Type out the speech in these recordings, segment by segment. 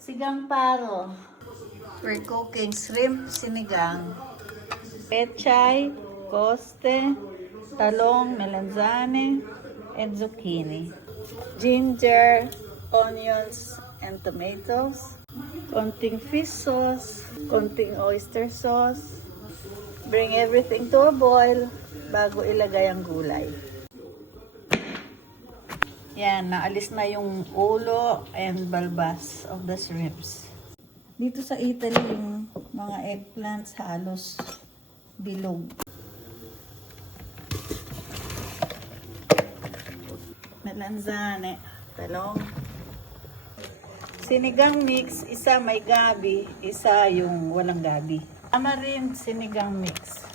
Sigang paro. We're cooking shrimp sinigang. Pechay, coste, talong, melanzane, and zucchini. Ginger, onions, and tomatoes. Konting fish sauce, konting oyster sauce. Bring everything to a boil bago ilagay ang gulay. Yan, naalis na yung ulo and balbas of the shrimps. Dito sa Italy, yung mga eggplants halos bilog. Melanzane, talong. Sinigang mix, isa may gabi, isa yung walang gabi. Tama rin sinigang mix.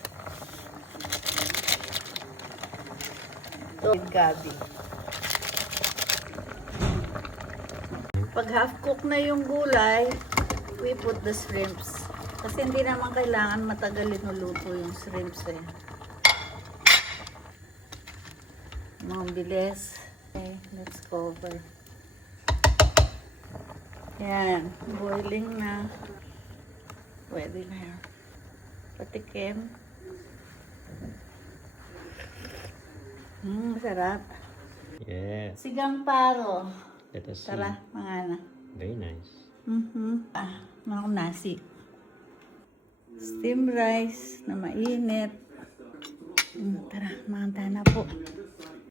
Ito with gabi. Pag half cook na yung gulay, we put the shrimps. Kasi hindi naman kailangan matagal inuluto yung shrimps eh. Mga bilis. Okay, let's cover. Yan, boiling na. Pwede na yan. Patikim. Sarap. Yes. Sigang paro. Let us see. Tara, mga na. Very nice. Mga nasi. Steam rice na mainit. Tara, mga na po.